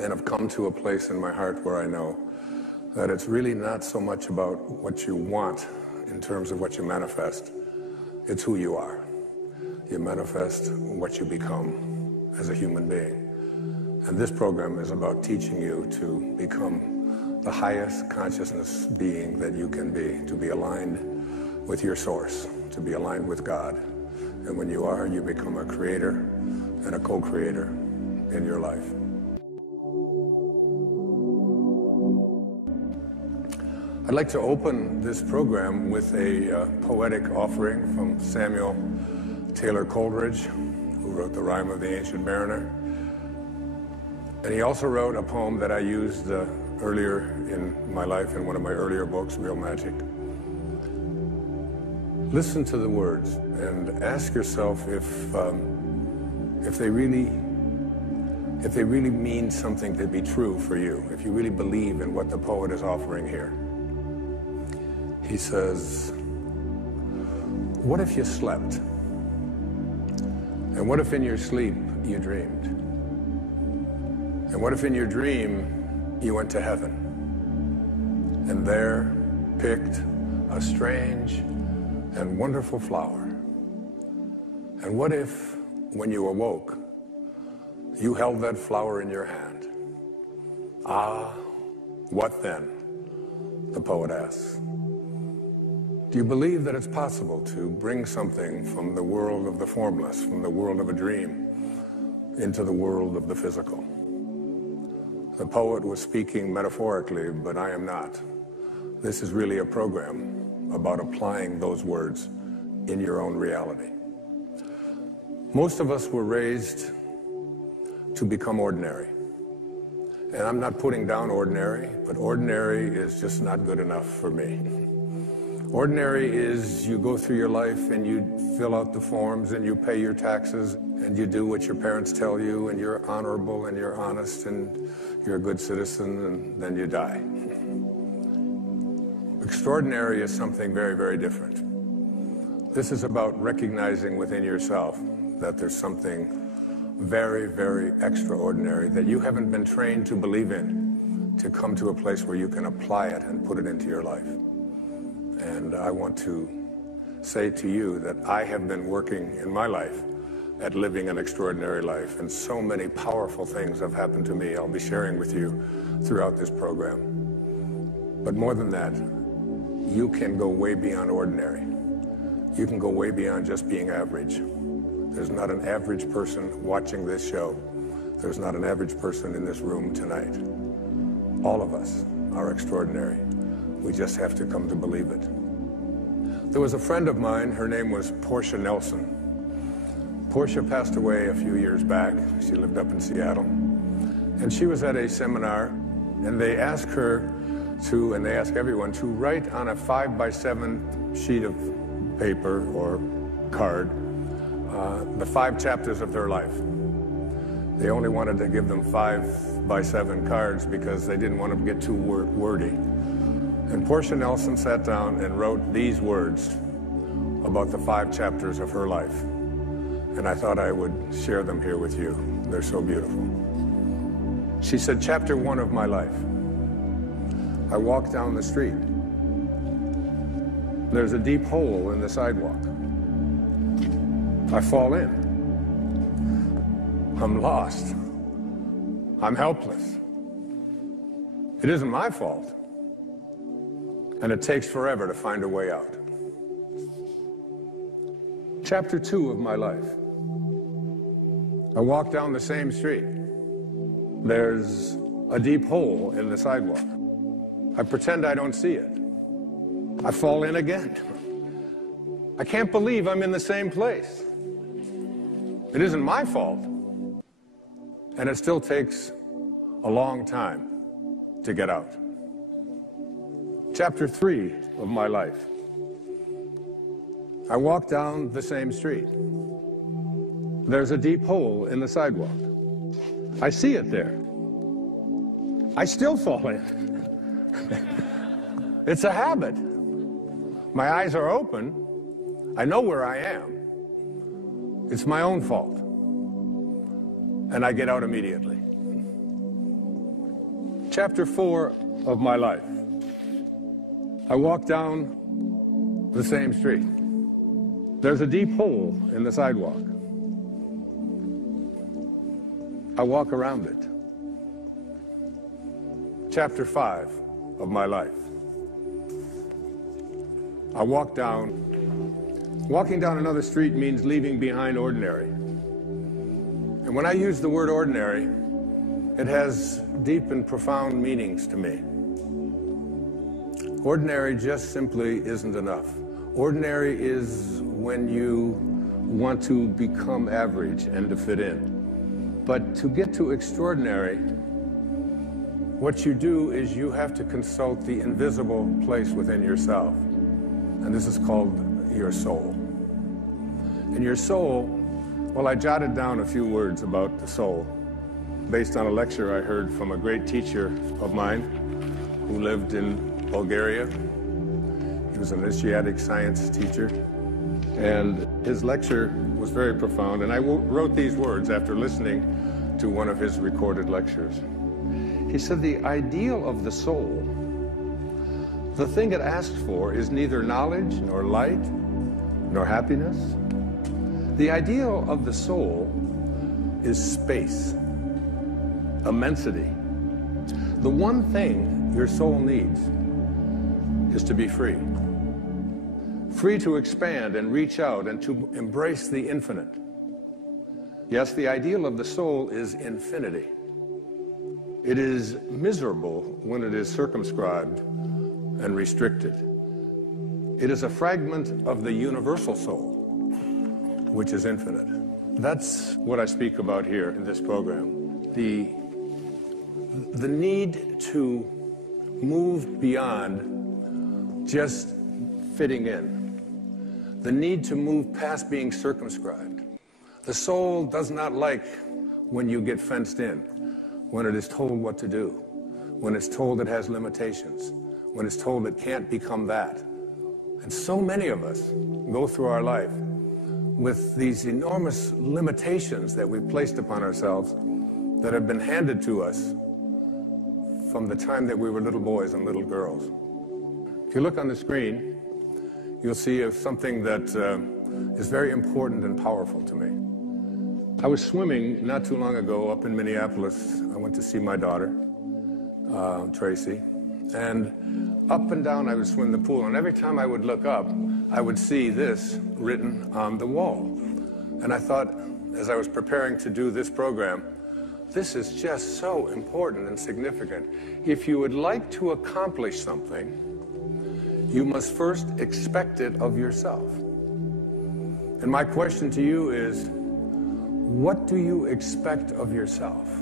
And I've come to a place in my heart where I know that it's really not so much about what you want in terms of what you manifest. It's who you are. You manifest what you become as a human being. And this program is about teaching you to become the highest consciousness being that you can be, to be aligned with your source, to be aligned with God. And when you are, you become a creator and a co-creator in your life. I'd like to open this program with a poetic offering from Samuel Taylor Coleridge, who wrote The Rime of the Ancient Mariner. And he also wrote a poem that I used earlier in my life in one of my earlier books, Real Magic. Listen to the words and ask yourself if they really mean something to be true for you, if you really believe in what the poet is offering here. He says, what if you slept? And what if in your sleep you dreamed? And what if in your dream you went to heaven and there picked a strange and wonderful flower? And what if, when you awoke, you held that flower in your hand? Ah, what then? The poet asks. Do you believe that it's possible to bring something from the world of the formless, from the world of a dream, into the world of the physical? The poet was speaking metaphorically, but I am not. This is really a program about applying those words in your own reality. Most of us were raised to become ordinary. And I'm not putting down ordinary, but ordinary is just not good enough for me. Ordinary is you go through your life and you fill out the forms and you pay your taxes and you do what your parents tell you and you're honorable and you're honest and you're a good citizen and then you die. Extraordinary is something very, very different. This is about recognizing within yourself that there's something very, very extraordinary that you haven't been trained to believe in, to come to a place where you can apply it and put it into your life. And I want to say to you that I have been working in my life at living an extraordinary life, and so many powerful things have happened to me I'll be sharing with you throughout this program. But more than that, you can go way beyond ordinary. You can go way beyond just being average. There's not an average person watching this show. There's not an average person in this room tonight. All of us are extraordinary. We just have to come to believe it. There was a friend of mine, her name was Portia Nelson. Portia passed away a few years back. She lived up in Seattle. And she was at a seminar, and they asked her to, and they ask everyone, to write on a 5x7 sheet of paper or card the 5 chapters of their life. They only wanted to give them 5x7 cards because they didn't want to get too wordy. And Portia Nelson sat down and wrote these words about the 5 chapters of her life. And I thought I would share them here with you. They're so beautiful. She said, chapter 1 of my life. I walk down the street. There's a deep hole in the sidewalk. I fall in. I'm lost. I'm helpless. It isn't my fault. And it takes forever to find a way out. Chapter 2 of my life. I walk down the same street. There's a deep hole in the sidewalk. I pretend I don't see it. I fall in again. I can't believe I'm in the same place. It isn't my fault. And it still takes a long time to get out. Chapter 3 of my life. I walk down the same street. There's a deep hole in the sidewalk. I see it there. I still fall in. It's a habit. My eyes are open. I know where I am. It's my own fault. And I get out immediately. Chapter 4 of my life. I walk down the same street. There's a deep hole in the sidewalk. I walk around it. Chapter 5 of my life. I walk down. Walking down another street means leaving behind ordinary. And when I use the word ordinary, it has deep and profound meanings to me. Ordinary just simply isn't enough. Ordinary is when you want to become average and to fit in. But to get to extraordinary, what you do is you have to consult the invisible place within yourself. And this is called your soul. And your soul, well, I jotted down a few words about the soul based on a lecture I heard from a great teacher of mine who lived in Bulgaria. He was an initiatic science teacher. And his lecture was very profound. And I wrote these words after listening to one of his recorded lectures. He said, the ideal of the soul, the thing it asks for, is neither knowledge, nor light, nor happiness. The ideal of the soul is space, immensity. The one thing your soul needs is to be free. Free to expand and reach out and to embrace the infinite. Yes, the ideal of the soul is infinity. It is miserable when it is circumscribed and restricted. It is a fragment of the universal soul, which is infinite. That's what I speak about here in this program. The need to move beyond just fitting in. The need to move past being circumscribed. The soul does not like when you get fenced in, when it is told what to do, when it's told it has limitations, when it's told it can't become that. And so many of us go through our life with these enormous limitations that we've placed upon ourselves that have been handed to us from the time that we were little boys and little girls. If you look on the screen, you'll see something that is very important and powerful to me. I was swimming not too long ago up in Minneapolis. I went to see my daughter, Tracy, and up and down I would swim the pool, and every time I would look up, I would see this written on the wall. And I thought, as I was preparing to do this program, this is just so important and significant. If you would like to accomplish something, you must first expect it of yourself. And my question to you is, what do you expect of yourself?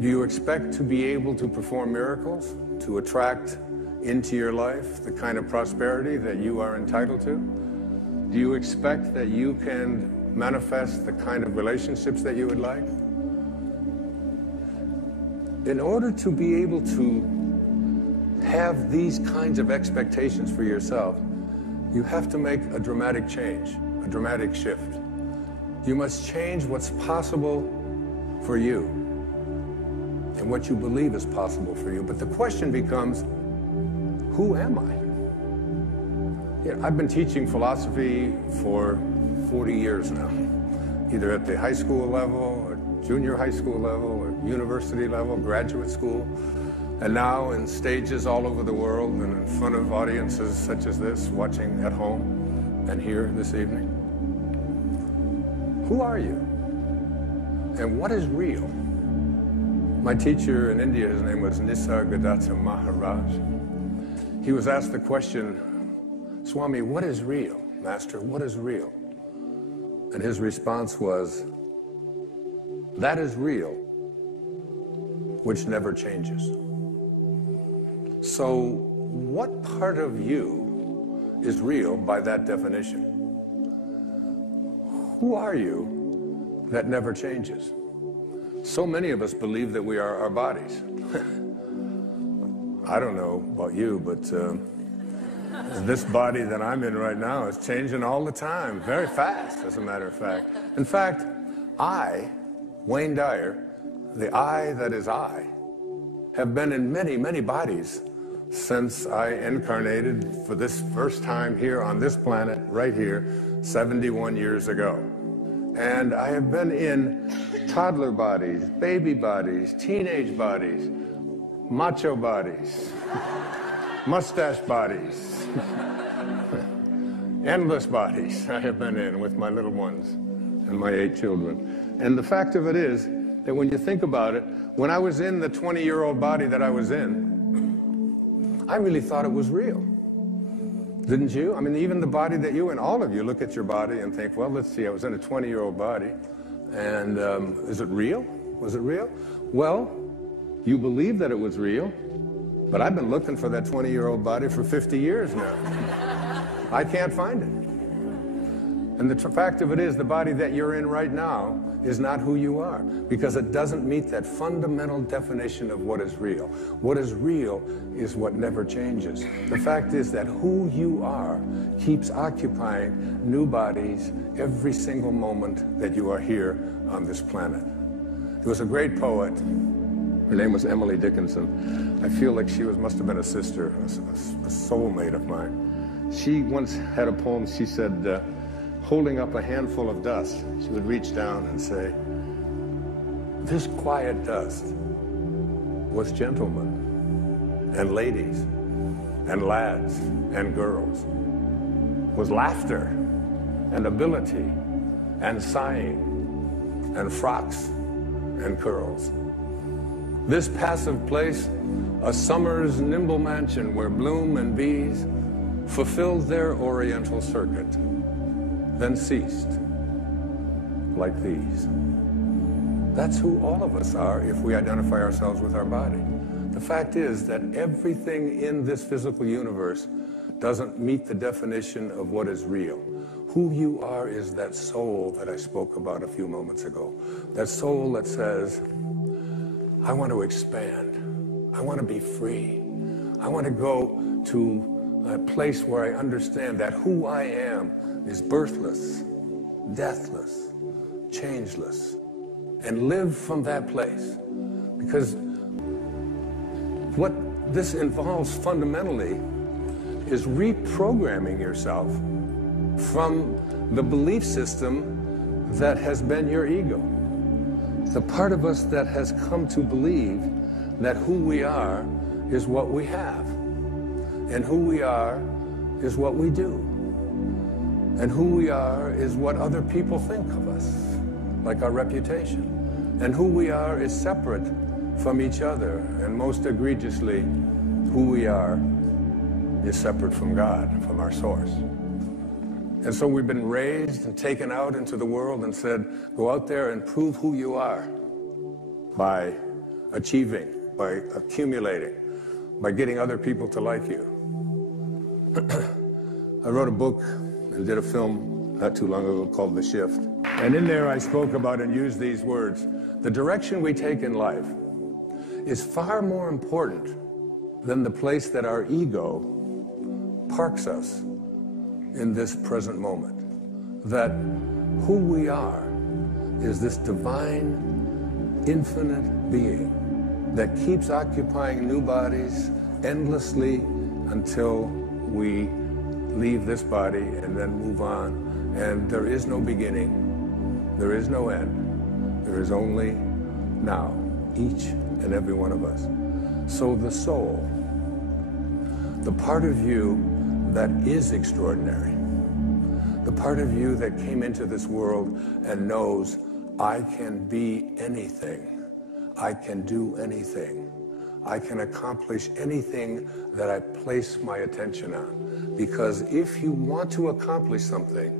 Do you expect to be able to perform miracles, to attract into your life the kind of prosperity that you are entitled to? Do you expect that you can manifest the kind of relationships that you would like? In order to be able to have these kinds of expectations for yourself, you have to make a dramatic change, a dramatic shift. You must change what's possible for you and what you believe is possible for you. But the question becomes, who am I? I've been teaching philosophy for 40 years now, either at the high school level or junior high school level or university level, graduate school, and now in stages all over the world and in front of audiences such as this, watching at home and here this evening. Who are you? And what is real? My teacher in India, his name was Nisargadatta Maharaj. He was asked the question, Swami, what is real? Master, what is real? And his response was, that is real, which never changes. So what part of you is real by that definition? Who are you that never changes? So many of us believe that we are our bodies. I don't know about you, but this body that I'm in right now is changing all the time, very fast, as a matter of fact. In fact, I, Wayne Dyer, the I that is I, have been in many, many bodies since I incarnated for this first time here on this planet, right here, 71 years ago. And I have been in toddler bodies, baby bodies, teenage bodies, macho bodies, mustache bodies, endless bodies I have been in with my little ones and my 8 children. And the fact of it is that when you think about it, when I was in the 20-year-old body that I was in, I really thought it was real. Didn't you? I mean, even the body that you and all of you look at your body and think, well, let's see, I was in a 20-year-old body, and is it real? Was it real? Well, you believe that it was real, but I've been looking for that 20-year-old body for 50 years now. I can't find it. And the fact of it is, the body that you're in right now is not who you are, because it doesn't meet that fundamental definition of what is real. What is real is what never changes. The fact is that who you are keeps occupying new bodies every single moment that you are here on this planet. There was a great poet. Her name was Emily Dickinson. I feel like she must have been a sister, a soulmate of mine. She once had a poem. She said, holding up a handful of dust, she would reach down and say, this quiet dust was gentlemen and ladies and lads and girls, was laughter and ability and sighing and frocks and curls. This passive place, a summer's nimble mansion where bloom and bees fulfilled their oriental circuit, then ceased, like these. That's who all of us are if we identify ourselves with our body. The fact is that everything in this physical universe doesn't meet the definition of what is real. Who you are is that soul that I spoke about a few moments ago. That soul that says, I want to expand. I want to be free. I want to go to a place where I understand that who I am is birthless, deathless, changeless, and live from that place. Because what this involves fundamentally is reprogramming yourself from the belief system that has been your ego. The part of us that has come to believe that who we are is what we have, and who we are is what we do. And who we are is what other people think of us, like our reputation. And who we are is separate from each other. And most egregiously, who we are is separate from God, from our source. And so we've been raised and taken out into the world and said, go out there and prove who you are by achieving, by accumulating, by getting other people to like you. I wrote a book and did a film not too long ago called The Shift. And in there I spoke about and used these words. The direction we take in life is far more important than the place that our ego parks us in this present moment. That who we are is this divine, infinite being that keeps occupying new bodies endlessly until we leave this body and then move on. And there is no beginning, there is no end, there is only now, each and every one of us. So the soul, the part of you that is extraordinary, the part of you that came into this world and knows, I can be anything, I can do anything, I can accomplish anything that I place my attention on. Because if you want to accomplish something,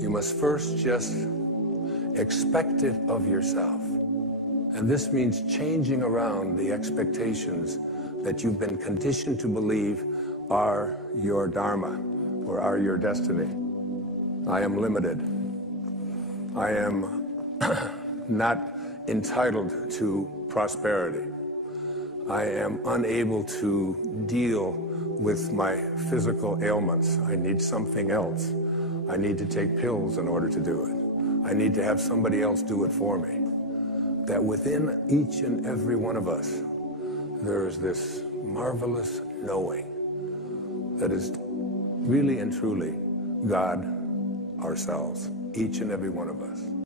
you must first just expect it of yourself. And this means changing around the expectations that you've been conditioned to believe are your dharma or are your destiny. I am limited. I am not entitled to prosperity. I am unable to deal with my physical ailments. I need something else. I need to take pills in order to do it. I need to have somebody else do it for me. That within each and every one of us, there is this marvelous knowing that is really and truly God ourselves, each and every one of us.